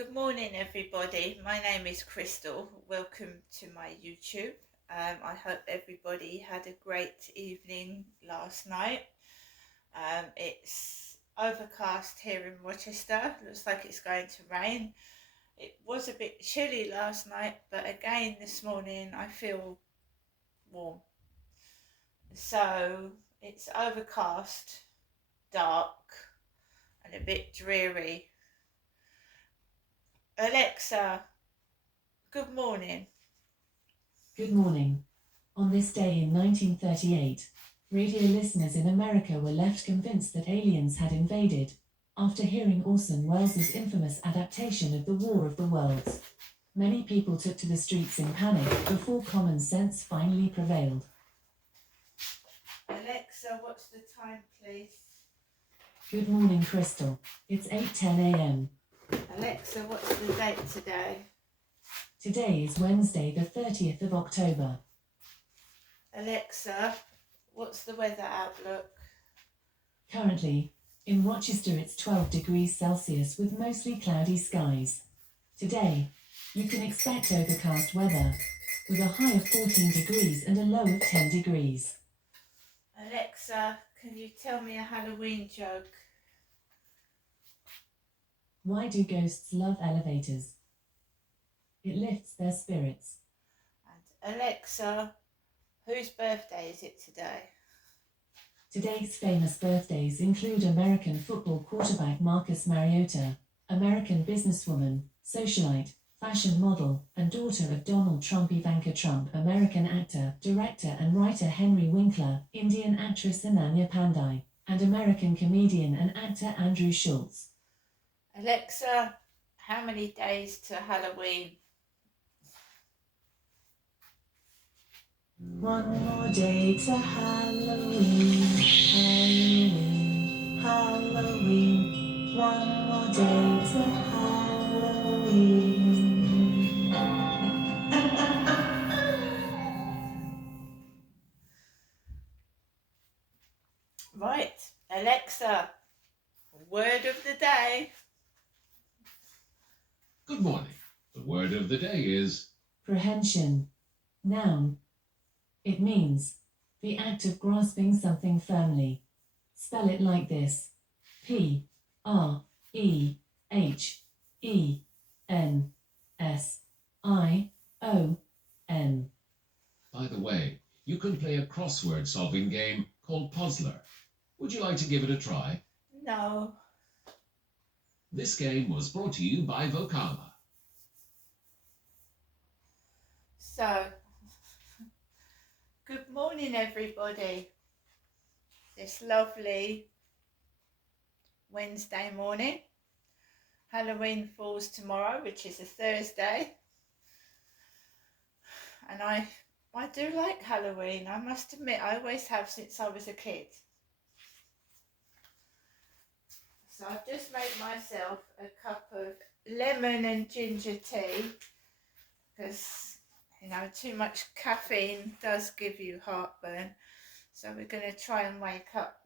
Good morning, everybody. My name is Crystal. Welcome to my YouTube. I hope everybody had a great evening last night. It's overcast here in Rochester. Looks like it's going to rain. It was a bit chilly last night, but again this morning I feel warm. So it's overcast, dark, and a bit dreary. Alexa, good morning. Good morning. On this day in 1938, radio listeners in America were left convinced that aliens had invaded after hearing Orson Welles' infamous adaptation of The War of the Worlds. Many people took to the streets in panic before common sense finally prevailed. Alexa, what's the time, please? Good morning, Crystal. It's 8:10 a.m. Alexa, what's the date today? Today is Wednesday, the 30th of October. Alexa, what's the weather outlook? Currently, in Rochester it's 12 degrees Celsius with mostly cloudy skies. Today, you can expect overcast weather, with a high of 14 degrees and a low of 10 degrees. Alexa, can you tell me a Halloween joke? Why do ghosts love elevators? It lifts their spirits. And Alexa, whose birthday is it today? Today's famous birthdays include American football quarterback Marcus Mariota, American businesswoman, socialite, fashion model, and daughter of Donald Trump Ivanka Trump, American actor, director and writer Henry Winkler, Indian actress Ananya Pandey, and American comedian and actor Andrew Schultz. Alexa, how many days to Halloween? One more day to Halloween, Halloween, Halloween. One more day to Halloween. Right, Alexa, word of the day. Good morning. The word of the day is Prehension. Noun. It means the act of grasping something firmly. Spell it like this: P-R-E-H-E-N-S-I-O-N. By the way, you can play a crossword solving game called Puzzler. Would you like to give it a try? No. This game was brought to you by Vocala. So, good morning, everybody. This lovely Wednesday morning. Halloween falls tomorrow, which is a Thursday. And I do like Halloween. I must admit, I always have since I was a kid. So I've just made myself a cup of lemon and ginger tea because, too much caffeine does give you heartburn. So we're going to try and wake up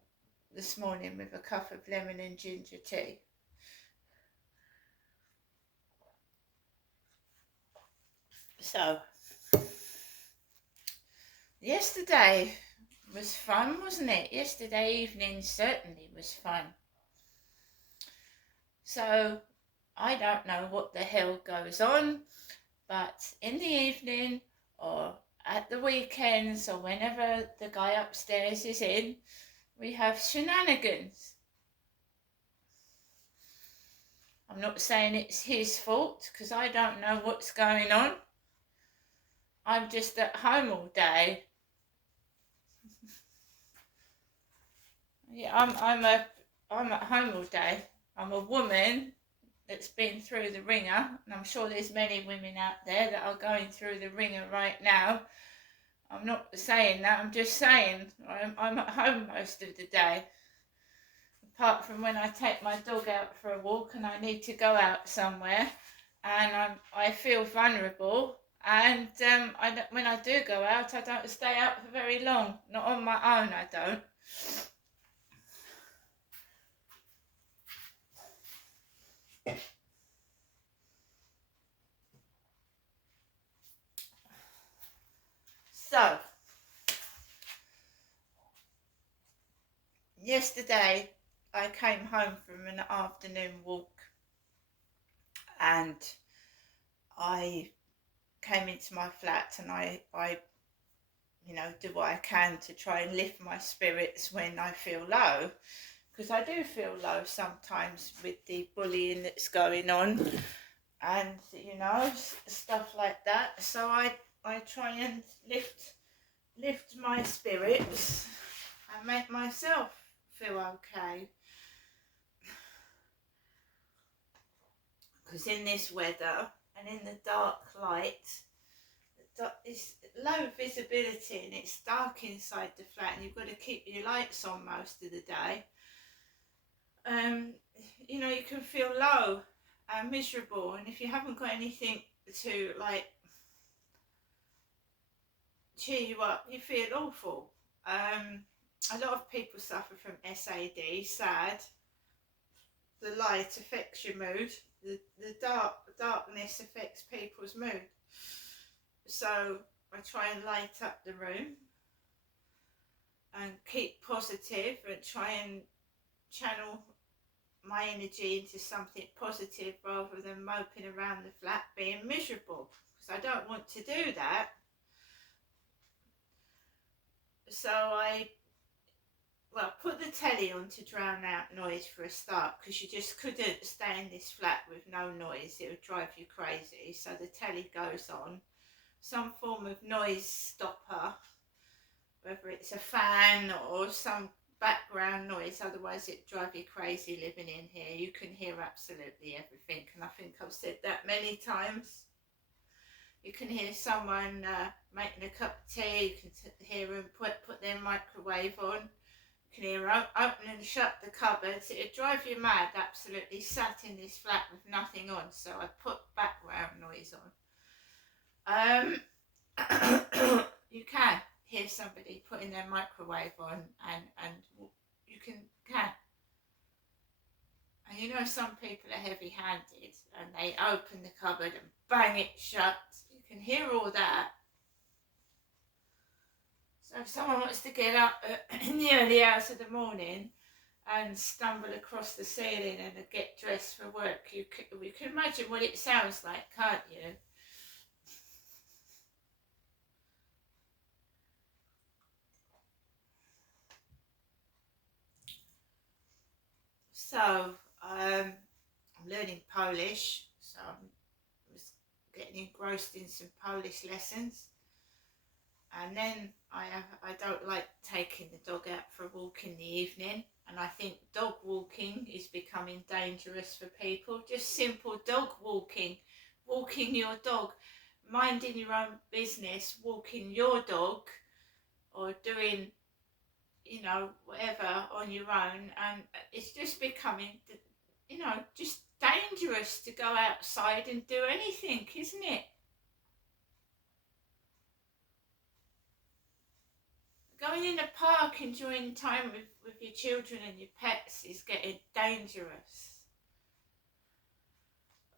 this morning with a cup of lemon and ginger tea. So, yesterday was fun, wasn't it? Yesterday evening certainly was fun. So, I don't know what the hell goes on, but in the evening or at the weekends or whenever the guy upstairs is in, we have shenanigans. I'm not saying it's his fault because I don't know what's going on. I'm just at home all day. Yeah, I'm at home all day. I'm a woman that's been through the ringer, and I'm sure there's many women out there that are going through the ringer right now. I'm not saying that, I'm just saying I'm at home most of the day. Apart from when I take my dog out for a walk and I need to go out somewhere and I feel vulnerable, and when I do go out I don't stay out for very long, not on my own I don't. So, yesterday I came home from an afternoon walk and I came into my flat, and I do what I can to try and lift my spirits when I feel low, because I do feel low sometimes with the bullying that's going on and stuff like that. So I try and lift my spirits and make myself feel okay, because in this weather and in the dark light, it's low visibility and it's dark inside the flat, and you've got to keep your lights on most of the day. You can feel low and miserable, and if you haven't got anything to cheer you up, you feel awful. A lot of people suffer from SAD, sad. The light affects your mood. The darkness affects people's mood. So I try and light up the room and keep positive and try and channel my energy into something positive rather than moping around the flat being miserable, because I don't want to do that. So I put the telly on to drown out noise for a start, because you just couldn't stay in this flat with no noise. It would drive you crazy. So the telly goes on, some form of noise stopper, whether it's a fan or some background noise, otherwise it drive you crazy living in here. You can hear absolutely everything, and I think I've said that many times. You can hear someone making a cup of tea, you can hear them put their microwave on, you can hear open and shut the cupboards. It'd drive you mad, absolutely sat in this flat with nothing on, so I put background noise on. You can hear somebody putting their microwave on, and you can. And some people are heavy-handed and they open the cupboard and bang it shut. You can hear all that. So if someone wants to get up in the early hours of the morning and stumble across the ceiling and get dressed for work, you can imagine what it sounds like, can't you? So I'm learning Polish, so I was getting engrossed in some Polish lessons, and then I don't like taking the dog out for a walk in the evening, and I think dog walking is becoming dangerous for people. Just simple dog walking your dog, minding your own business, walking your dog, or doing whatever on your own, and it's just becoming, just dangerous to go outside and do anything, isn't it? Going in a park, enjoying time with your children and your pets is getting dangerous.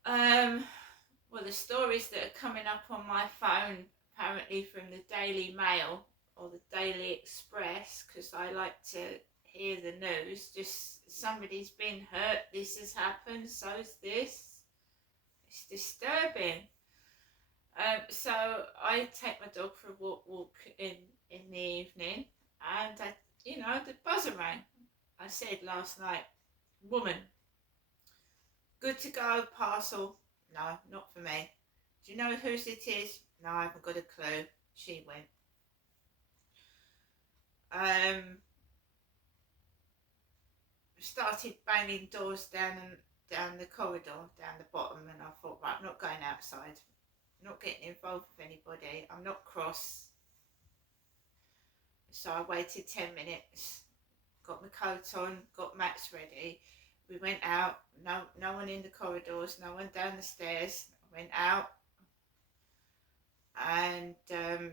The stories that are coming up on my phone, apparently from the Daily Mail or the Daily Express, because I like to hear the news, just somebody's been hurt, this has happened, so's this. It's disturbing. So I take my dog for a walk in the evening, and the buzzer rang. I said last night, woman, good to go, parcel. No, not for me. Do you know whose it is? No, I haven't got a clue. She went. Started banging doors down the corridor, down the bottom, and I thought, right, I'm not going outside. I'm not getting involved with anybody. I'm not cross. So I waited 10 minutes, got my coat on, got mats ready. We went out, no one in the corridors, no one down the stairs. I went out, and I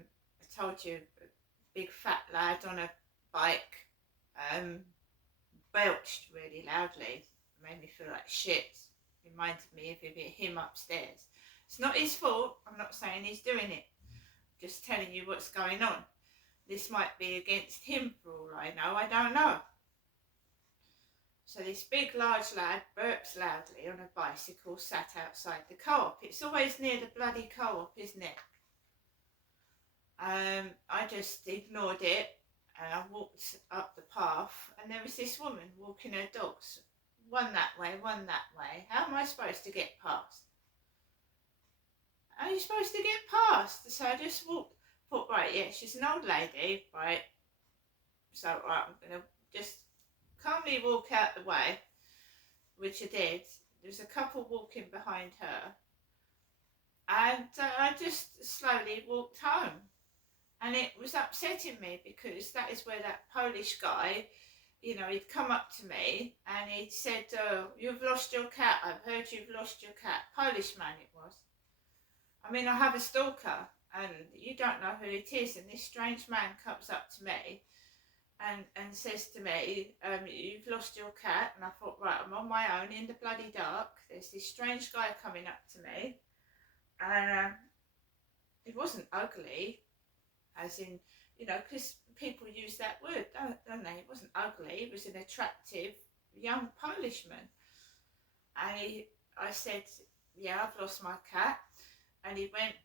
told you, a big fat lad on a bike belched really loudly. It made me feel like shit. Reminded me of him upstairs. It's not his fault. I'm not saying he's doing it. just telling you what's going on. This might be against him for all I know, I don't know. So this big large lad burps loudly on a bicycle sat outside the co-op. It's always near the bloody co-op, isn't it? I just ignored it and I walked up the path, and there was this woman walking her dogs, one that way, one that way. How am I supposed to get past? How are you supposed to get past? So I just thought, right, yeah, she's an old lady, right? So right, I'm going to just calmly walk out the way, which I did. There's a couple walking behind her, and I just slowly walked home. And it was upsetting me because that is where that Polish guy, you know, he'd come up to me and he'd said, oh, you've lost your cat. I've heard you've lost your cat. Polish man it was. I mean, I have a stalker and you don't know who it is. And this strange man comes up to me and says to me, you've lost your cat. And I thought, right, I'm on my own in the bloody dark. There's this strange guy coming up to me. And it wasn't ugly. As in, you know, because people use that word, don't they? It wasn't ugly. It was an attractive young Polishman. And I said, yeah, I've lost my cat. And he went,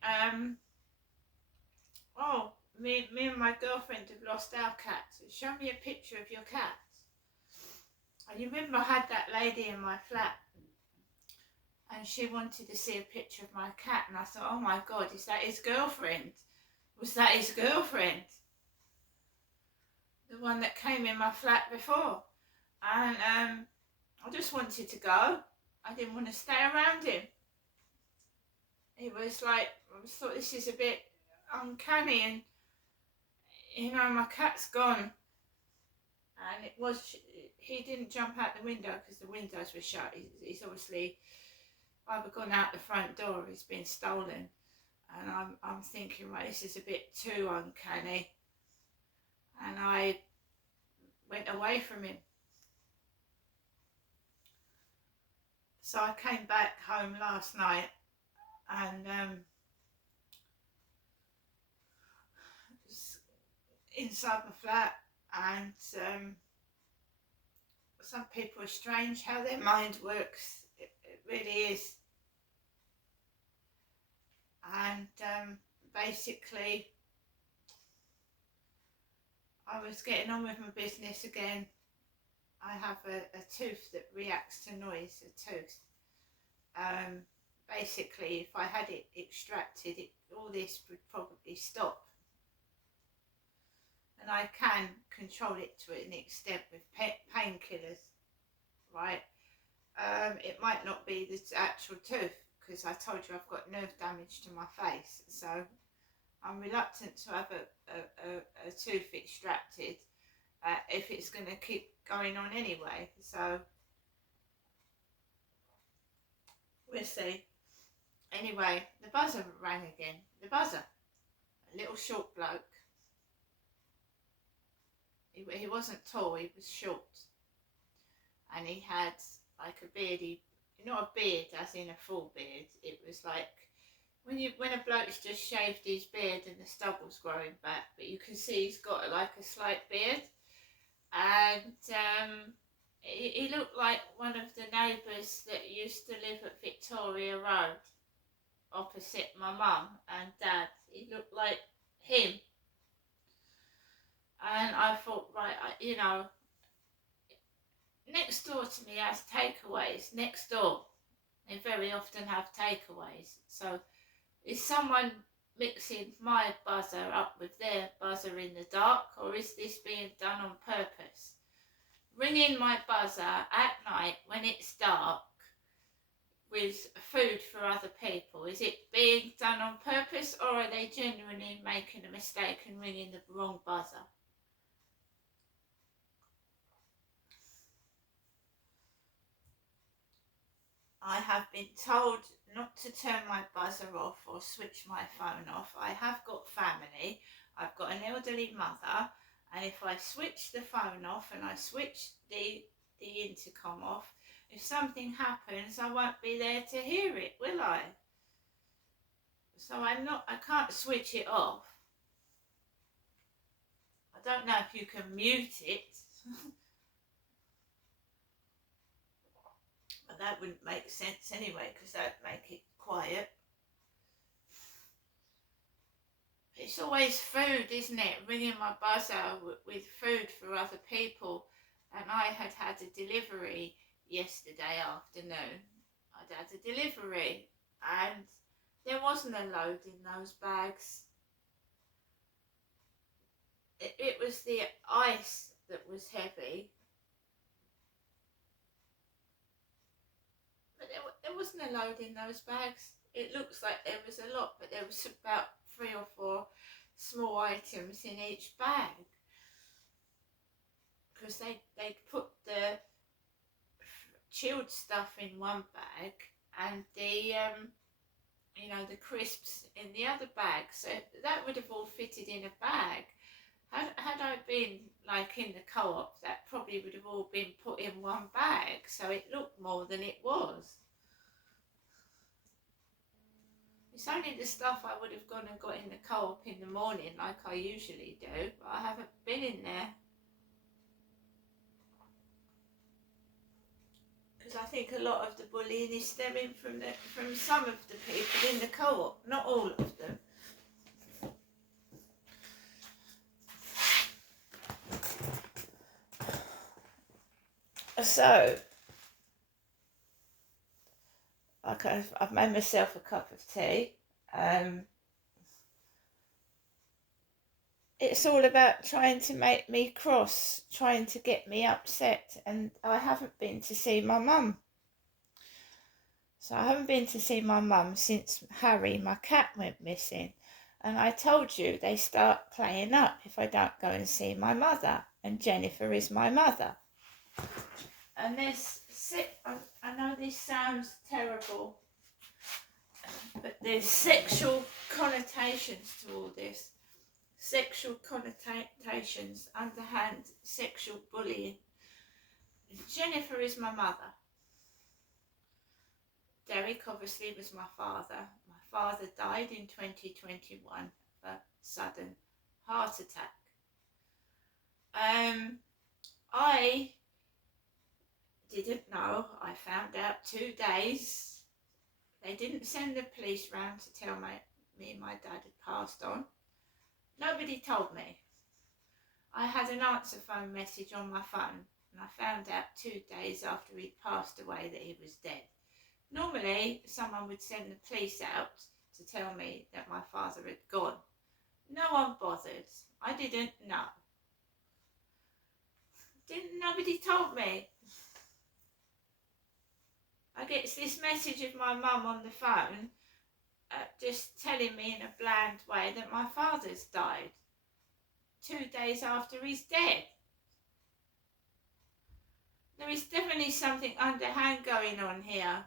oh, me and my girlfriend have lost our cat. Show me a picture of your cat. And you remember I had that lady in my flat and she wanted to see a picture of my cat. And I thought, oh my God, is that his girlfriend? Was that his girlfriend? The one that came in my flat before. And I just wanted to go. I didn't want to stay around him. It was like, I thought this is a bit uncanny and, you know, my cat's gone. And he didn't jump out the window because the windows were shut. He's obviously either gone out the front door or he's been stolen. And I'm thinking, well, this is a bit too uncanny. And I went away from him. So I came back home last night and inside my flat, and some people are strange how their mind works. It really is. And basically I was getting on with my business again. I have a tooth that reacts to noise, a tooth. Basically, if I had it extracted, all this would probably stop. And I can control it to an extent with painkillers, right? It might not be the actual tooth, because I told you I've got nerve damage to my face, so I'm reluctant to have a tooth extracted if it's going to keep going on anyway. So we'll see. Anyway, the buzzer rang again. The buzzer, a little short bloke. He wasn't tall, he was short, and he had like a beard. Not a beard as in a full beard. It was like when a bloke's just shaved his beard and the stubble's growing back, but you can see he's got like a slight beard. And he looked like one of the neighbours that used to live at Victoria Road opposite my mum and dad. He looked like him. And I thought, right, you know, next door to me has takeaways. Next door, they very often have takeaways. So is someone mixing my buzzer up with their buzzer in the dark, or is this being done on purpose? Ringing my buzzer at night when it's dark with food for other people, is it being done on purpose, or are they genuinely making a mistake and ringing the wrong buzzer? I have been told not to turn my buzzer off or switch my phone off. I have got family. I've got an elderly mother, and if I switch the phone off and I switch the intercom off, if something happens, I won't be there to hear it, will I? So I can't switch it off. I don't know if you can mute it. But that wouldn't make sense anyway, because that'd make it quiet. It's always food, isn't it? Ringing my buzzer with food for other people. And I had a delivery yesterday afternoon. I'd had a delivery and there wasn't a load in those bags. It was the ice that was heavy. But there wasn't a load in those bags. It looks like there was a lot, but there was about 3 or 4 small items in each bag. Because they put the chilled stuff in one bag and the the crisps in the other bag, so that would have all fitted in a bag. Had I been like in the co-op, that probably would have all been put in one bag, so it looked more than it was. It's only the stuff I would have gone and got in the co-op in the morning like I usually do, but I haven't been in there. Because I think a lot of the bullying is stemming from some of the people in the co-op, not all of them. So, like I've made myself a cup of tea. It's all about trying to make me cross, trying to get me upset, and I haven't been to see my mum. So I haven't been to see my mum since Harry, my cat, went missing. And I told you they start playing up if I don't go and see my mother, and Jennifer is my mother. And I know this sounds terrible, but there's sexual connotations to all this. Sexual connotations, underhand sexual bullying. Jennifer is my mother. Derek obviously was my father. My father died in 2021 of a sudden heart attack. I didn't know. I found out 2 days. They didn't send the police round to tell me my dad had passed on. Nobody told me. I had an answer phone message on my phone, and I found out 2 days after he'd passed away that he was dead. Normally, someone would send the police out to tell me that my father had gone. No one bothered. I didn't know. Nobody told me. I get this message of my mum on the phone just telling me in a bland way that my father's died 2 days after he's dead. There is definitely something underhand going on here.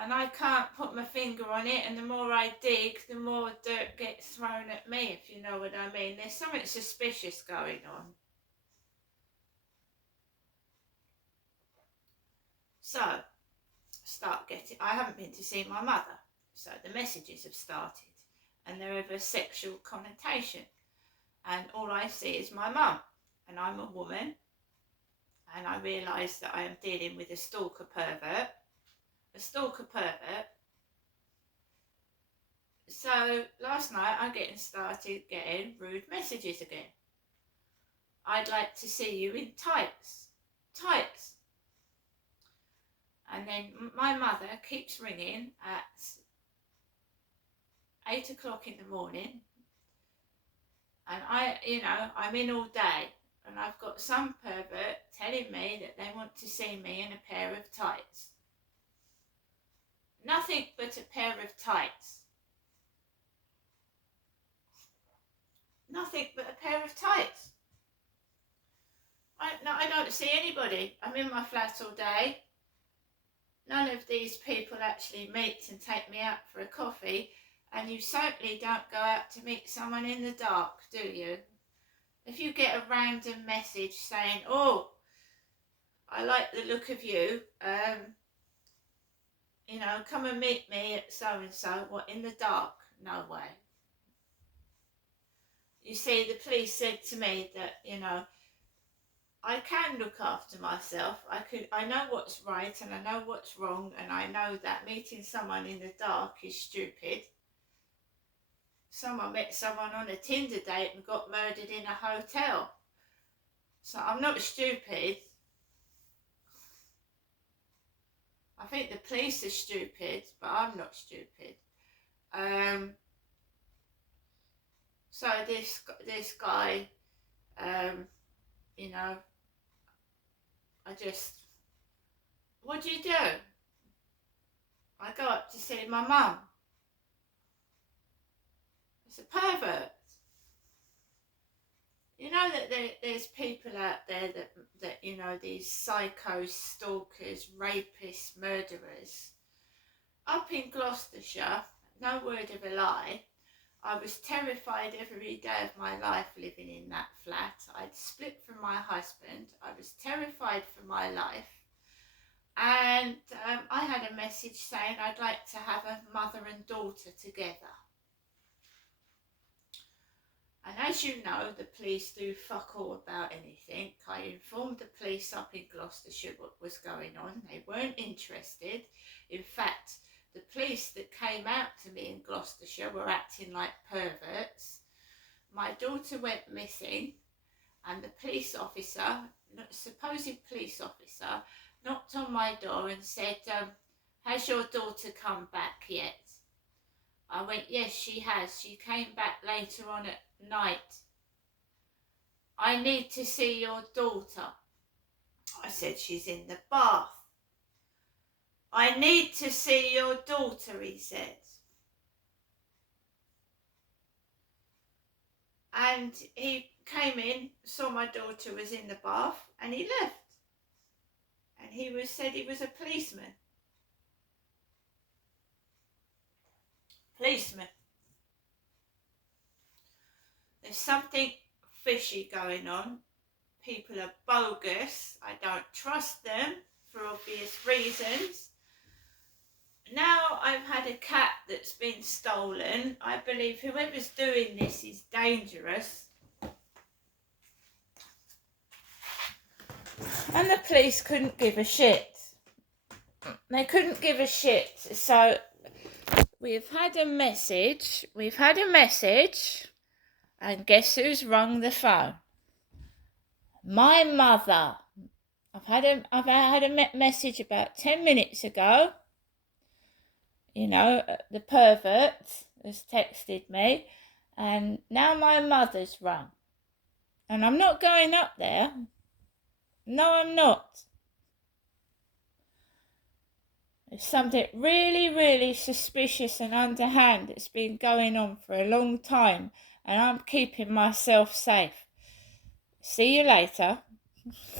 And I can't put my finger on it, and the more I dig, the more dirt gets thrown at me, if you know what I mean. There's something suspicious going on. So, I haven't been to see my mother, so the messages have started, and they're of a sexual connotation. And all I see is my mum, and I'm a woman, and I realise that I am dealing with a stalker pervert. So last night I'm started getting rude messages again. I'd like to see you in tights. And then my mother keeps ringing at 8 o'clock in the morning, and I'm in all day, and I've got some pervert telling me that they want to see me in a pair of tights. Nothing but a pair of tights. Nothing but a pair of tights. I don't see anybody. I'm in my flat all day. None of these people actually meet and take me out for a coffee, and you certainly don't go out to meet someone in the dark, do you? If you get a random message saying, "Oh, I like the look of you," come and meet me at so-and-so. What, in the dark? No way. You see, the police said to me that, I can look after myself. I know what's right and I know what's wrong, and I know that meeting someone in the dark is stupid. Someone met someone on a Tinder date and got murdered in a hotel. So I'm not stupid. I think the police are stupid, but I'm not stupid. So this guy, what do you do? I go up to see my mum. It's a pervert. You know that there's people out there that these psycho stalkers, rapists, murderers. Up in Gloucestershire, no word of a lie, I was terrified every day of my life living in that flat. I'd split from my husband. I was terrified for my life. And I had a message saying I'd like to have a mother and daughter together. And as you know, the police do fuck all about anything. I informed the police up in Gloucestershire what was going on. They weren't interested. In fact, the police that came out to me in Gloucestershire were acting like perverts. My daughter went missing, and the police officer, supposed police officer, knocked on my door and said, has your daughter come back yet? I went, yes, she has. She came back later on at night. I need to see your daughter. I said, she's in the bath. I need to see your daughter, he said. And he came in, saw my daughter was in the bath, and he left. And he said he was a policeman. Policeman. There's something fishy going on. People are bogus. I don't trust them for obvious reasons. Now I've had a cat that's been stolen. I believe whoever's doing this is dangerous. And the police couldn't give a shit. They couldn't give a shit. So we've had a message, and guess who's rung the phone? My mother. I've had a message about 10 minutes ago. The pervert has texted me, and now my mother's rung. And I'm not going up there. No, I'm not. There's something really, really suspicious and underhand that's been going on for a long time, and I'm keeping myself safe. See you later.